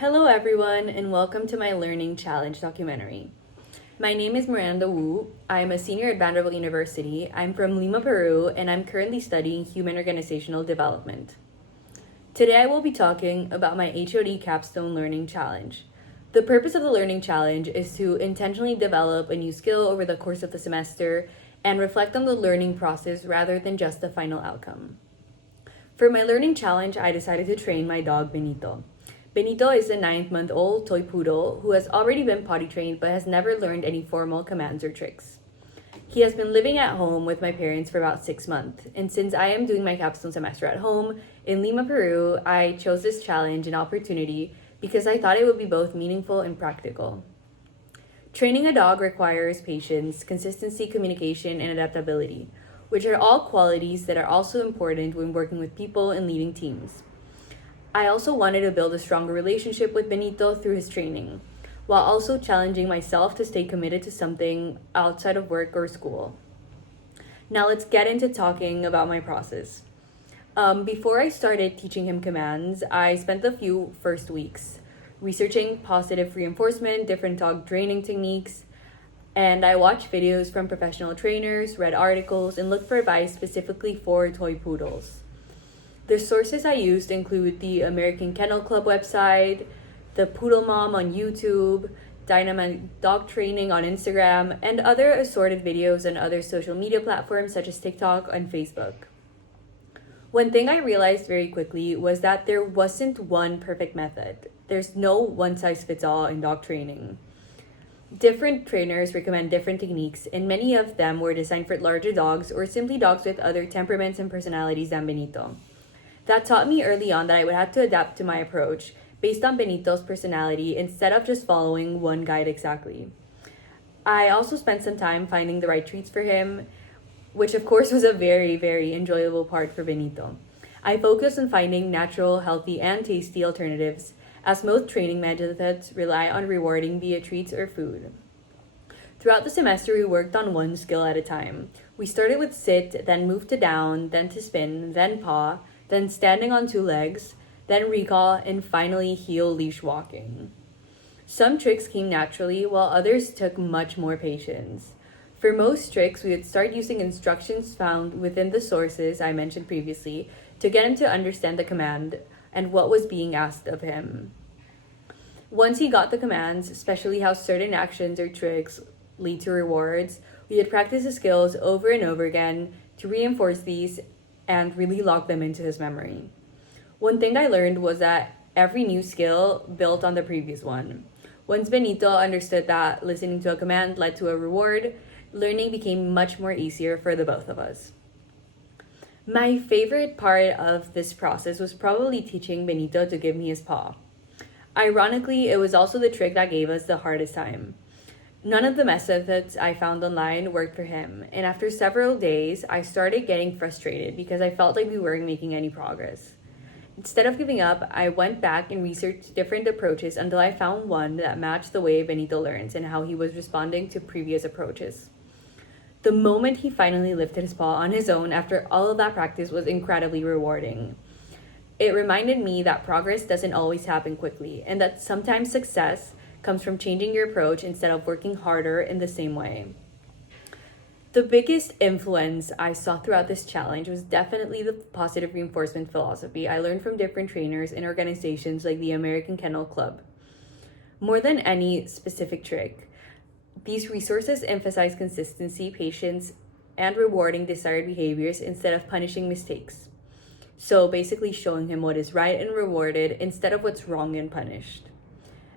Hello, everyone, and welcome to my Learning Challenge documentary. My name is Miranda Wu. I'm a senior at Vanderbilt University. I'm from Lima, Peru, and I'm currently studying human organizational development. Today, I will be talking about my HOD Capstone Learning Challenge. The purpose of the Learning Challenge is to intentionally develop a new skill over the course of the semester and reflect on the learning process rather than just the final outcome. For my learning challenge, I decided to train my dog Benito. Benito is a 9-month-old toy poodle who has already been potty trained but has never learned any formal commands or tricks. He has been living at home with my parents for about 6 months, and since I am doing my capstone semester at home in Lima, Peru, I chose this challenge and opportunity because I thought it would be both meaningful and practical. Training a dog requires patience, consistency, communication, and adaptability, which are all qualities that are also important when working with people and leading teams. I also wanted to build a stronger relationship with Benito through his training, while also challenging myself to stay committed to something outside of work or school. Now let's get into talking about my process. Before I started teaching him commands, I spent the few first weeks researching positive reinforcement, different dog training techniques, and I watched videos from professional trainers, read articles, and looked for advice specifically for toy poodles. The sources I used include the American Kennel Club website, the Poodle Mom on YouTube, Dynamic Dog Training on Instagram, and other assorted videos on other social media platforms such as TikTok and Facebook. One thing I realized very quickly was that there wasn't one perfect method. There's no one-size-fits-all in dog training. Different trainers recommend different techniques, and many of them were designed for larger dogs or simply dogs with other temperaments and personalities than Benito. That taught me early on that I would have to adapt to my approach based on Benito's personality instead of just following one guide exactly. I also spent some time finding the right treats for him, which of course was a very, very enjoyable part for Benito. I focused on finding natural, healthy, and tasty alternatives, as most training methods rely on rewarding via treats or food. Throughout the semester, we worked on one skill at a time. We started with sit, then moved to down, then to spin, then paw, then standing on 2 legs, then recall, and finally heel leash walking. Some tricks came naturally, while others took much more patience. For most tricks, we would start using instructions found within the sources I mentioned previously to get him to understand the command and what was being asked of him. Once he got the commands, especially how certain actions or tricks lead to rewards, we would practice the skills over and over again to reinforce these and really lock them into his memory. One thing I learned was that every new skill built on the previous one. Once Benito understood that listening to a command led to a reward, learning became much more easier for the both of us. My favorite part of this process was probably teaching Benito to give me his paw. Ironically, it was also the trick that gave us the hardest time. None of the methods I found online worked for him, and after several days, I started getting frustrated because I felt like we weren't making any progress. Instead of giving up, I went back and researched different approaches until I found one that matched the way Benito learns and how he was responding to previous approaches. The moment he finally lifted his paw on his own after all of that practice was incredibly rewarding. It reminded me that progress doesn't always happen quickly, and that sometimes success comes from changing your approach instead of working harder in the same way. The biggest influence I saw throughout this challenge was definitely the positive reinforcement philosophy I learned from different trainers and organizations like the American Kennel Club. More than any specific trick, these resources emphasize consistency, patience, and rewarding desired behaviors instead of punishing mistakes. So basically showing him what is right and rewarded instead of what's wrong and punished.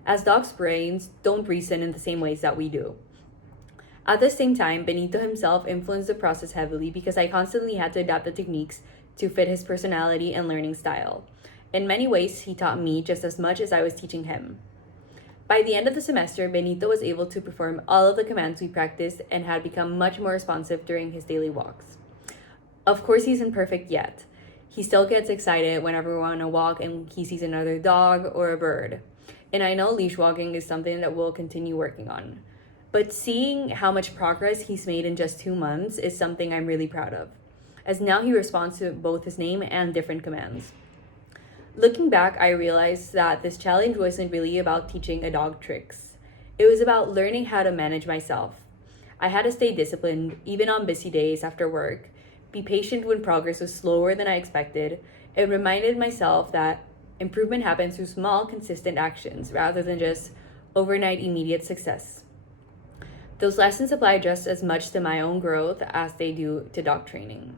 As dogs' brains don't reason in the same ways that we do. At the same time, Benito himself influenced the process heavily because I constantly had to adapt the techniques to fit his personality and learning style. In many ways, he taught me just as much as I was teaching him. By the end of the semester, Benito was able to perform all of the commands we practiced and had become much more responsive during his daily walks. Of course, he isn't perfect yet. He still gets excited whenever we're on a walk and he sees another dog or a bird. And I know leash walking is something that we'll continue working on. But seeing how much progress he's made in just 2 months is something I'm really proud of, as now he responds to both his name and different commands. Looking back, I realized that this challenge wasn't really about teaching a dog tricks. It was about learning how to manage myself. I had to stay disciplined, even on busy days after work, be patient when progress was slower than I expected, and reminded myself that improvement happens through small, consistent actions rather than just overnight immediate success. Those lessons apply just as much to my own growth as they do to dog training.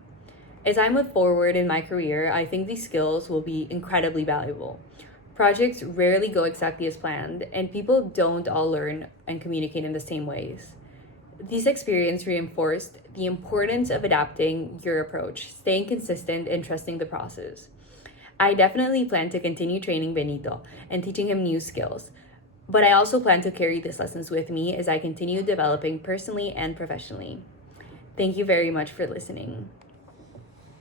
As I move forward in my career, I think these skills will be incredibly valuable. Projects rarely go exactly as planned, and people don't all learn and communicate in the same ways. These experiences reinforced the importance of adapting your approach, staying consistent, and trusting the process. I definitely plan to continue training Benito and teaching him new skills, but I also plan to carry these lessons with me as I continue developing personally and professionally. Thank you very much for listening.